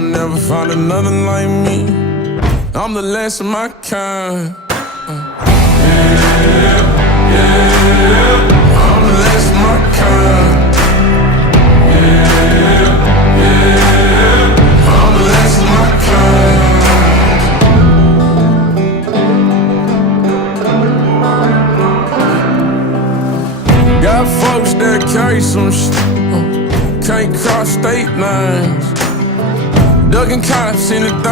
you'll never find another like me. I'm the last of my kind. I'm the last of my kind. I'm the last of my kind. Got folks that carry some shit, can't cross state lines. Ducking cops in the